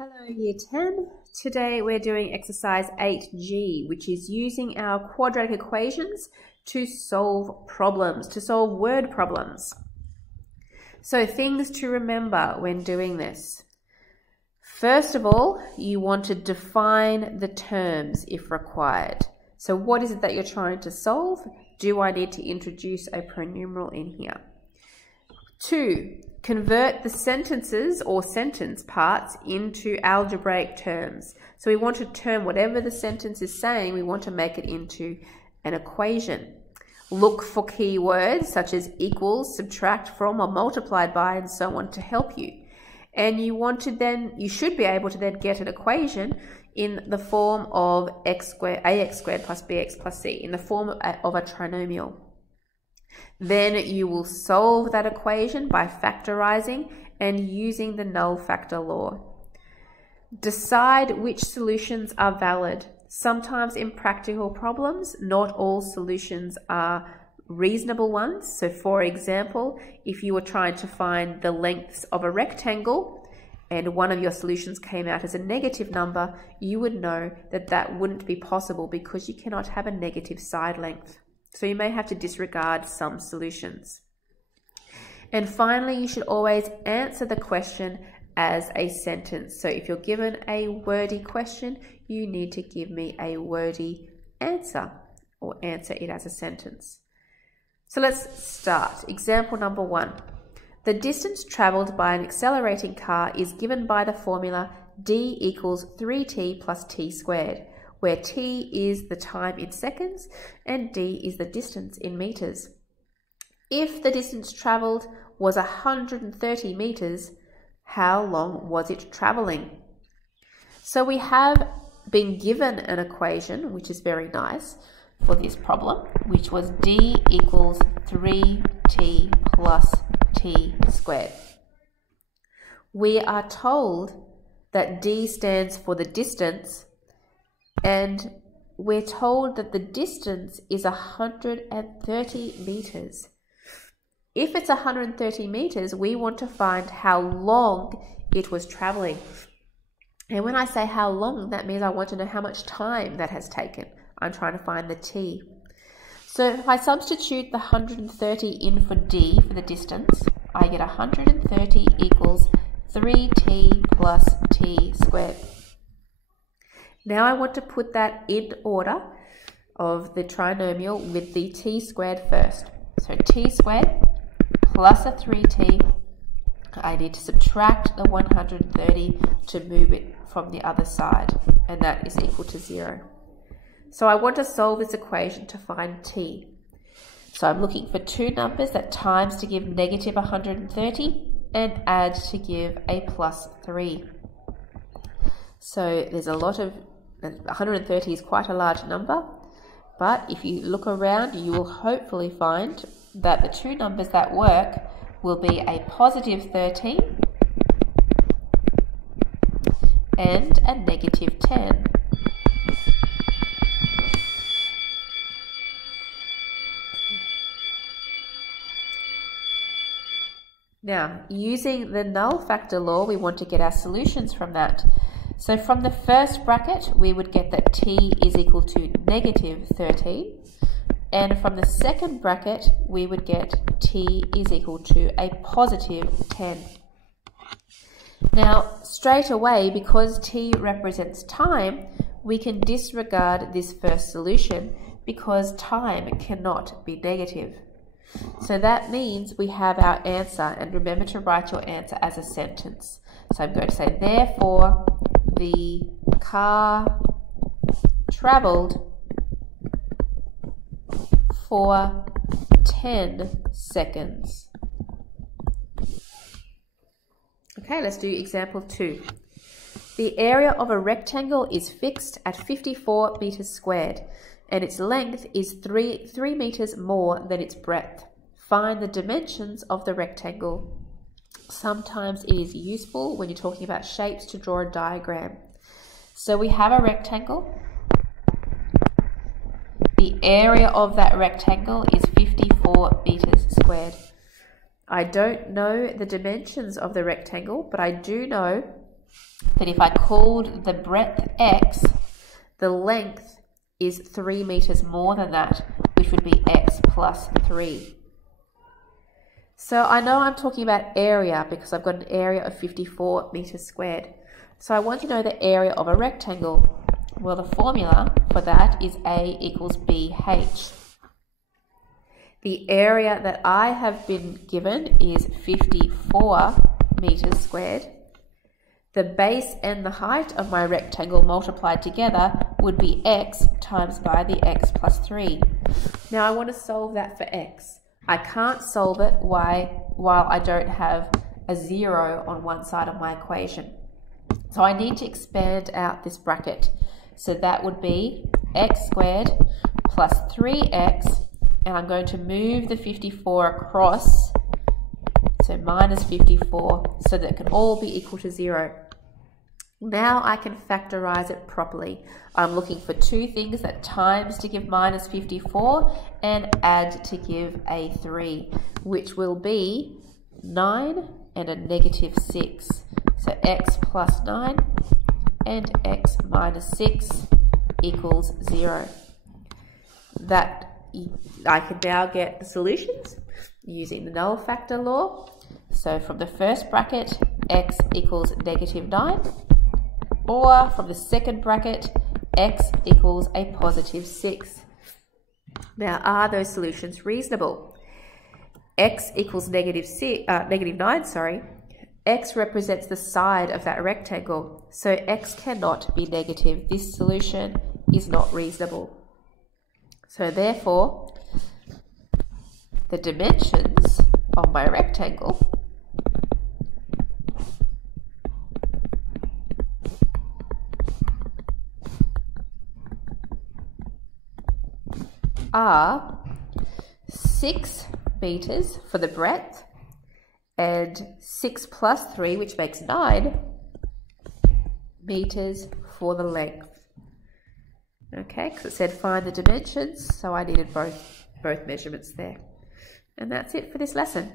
Hello Year 10. Today we're doing exercise 8G, which is using our quadratic equations to solve problems, to solve word problems. So things to remember when doing this. First of all, you want to define the terms if required. So what is it that you're trying to solve? Do I need to introduce a pronumeral in here? 2, convert the sentences or sentence parts into algebraic terms. So we want to turn whatever the sentence is saying, we want to make it into an equation. Look for keywords such as equals, subtract from, or multiplied by, and so on to help you. And you should be able to then get an equation in the form of ax squared plus bx plus c, in the form of a trinomial. Then you will solve that equation by factorizing and using the null factor law. Decide which solutions are valid. Sometimes in practical problems, not all solutions are reasonable ones. So for example, if you were trying to find the lengths of a rectangle and one of your solutions came out as a negative number, you would know that that wouldn't be possible because you cannot have a negative side length. So you may have to disregard some solutions. And finally, you should always answer the question as a sentence. So if you're given a wordy question, you need to give me a wordy answer or answer it as a sentence. So let's start. Example number 1. The distance traveled by an accelerating car is given by the formula d equals 3t plus t squared, where t is the time in seconds and d is the distance in meters. If the distance traveled was 130 meters, how long was it traveling? So we have been given an equation, which is very nice for this problem, which was d equals 3t plus t squared. We are told that d stands for the distance, and we're told that the distance is 130 meters. If it's 130 meters, we want to find how long it was traveling. And when I say how long, that means I want to know how much time that has taken. I'm trying to find the t. So if I substitute the 130 in for d for the distance, I get 130 equals 3t plus t squared. Now I want to put that in order of the trinomial with the t squared first. So t squared plus a 3t, I need to subtract the 130 to move it from the other side, and that is equal to 0. So I want to solve this equation to find t. So I'm looking for two numbers that times to give negative 130 and add to give a plus 3. So there's a lot of 130 is quite a large number, but if you look around, you will hopefully find that the two numbers that work will be a positive 13 and a negative 10. Now, using the null factor law, we want to get our solutions from that. So from the first bracket, we would get that t is equal to negative 13. And from the second bracket, we would get t is equal to a positive 10. Now, straight away, because t represents time, we can disregard this first solution because time cannot be negative. So that means we have our answer, and remember to write your answer as a sentence. So I'm going to say, therefore, the car traveled for 10 seconds. Okay, let's do example 2. The area of a rectangle is fixed at 54 meters squared, and its length is 3 meters more than its breadth. Find the dimensions of the rectangle. Sometimes it is useful when you're talking about shapes to draw a diagram. So we have a rectangle. The area of that rectangle is 54 meters squared. I don't know the dimensions of the rectangle, but I do know that if I called the breadth x, the length is 3 meters more than that, which would be x plus 3. So I know I'm talking about area because I've got an area of 54 meters squared. So I want to know the area of a rectangle. Well, the formula for that is A equals BH. The area that I have been given is 54 meters squared. The base and the height of my rectangle multiplied together would be x times by the x plus 3. Now I want to solve that for x. I can't solve it while I don't have a 0 on one side of my equation. So I need to expand out this bracket. So that would be x squared plus 3x, and I'm going to move the 54 across, so minus 54, so that it can all be equal to 0. Now I can factorize it properly. I'm looking for two things, that times to give minus 54 and add to give a 3, which will be 9 and a negative 6. So x plus 9 and x minus 6 equals 0. That I can now get the solutions using the null factor law. So from the first bracket, x equals negative 9, or from the second bracket, x equals a positive 6. Now, are those solutions reasonable? X equals negative 9, sorry. X represents the side of that rectangle, so x cannot be negative. This solution is not reasonable. So therefore, the dimensions of my rectangle are 6 meters for the breadth and 6 plus 3, which makes 9 meters for the length. Okay, because it said find the dimensions, so I needed both measurements there. And that's it for this lesson.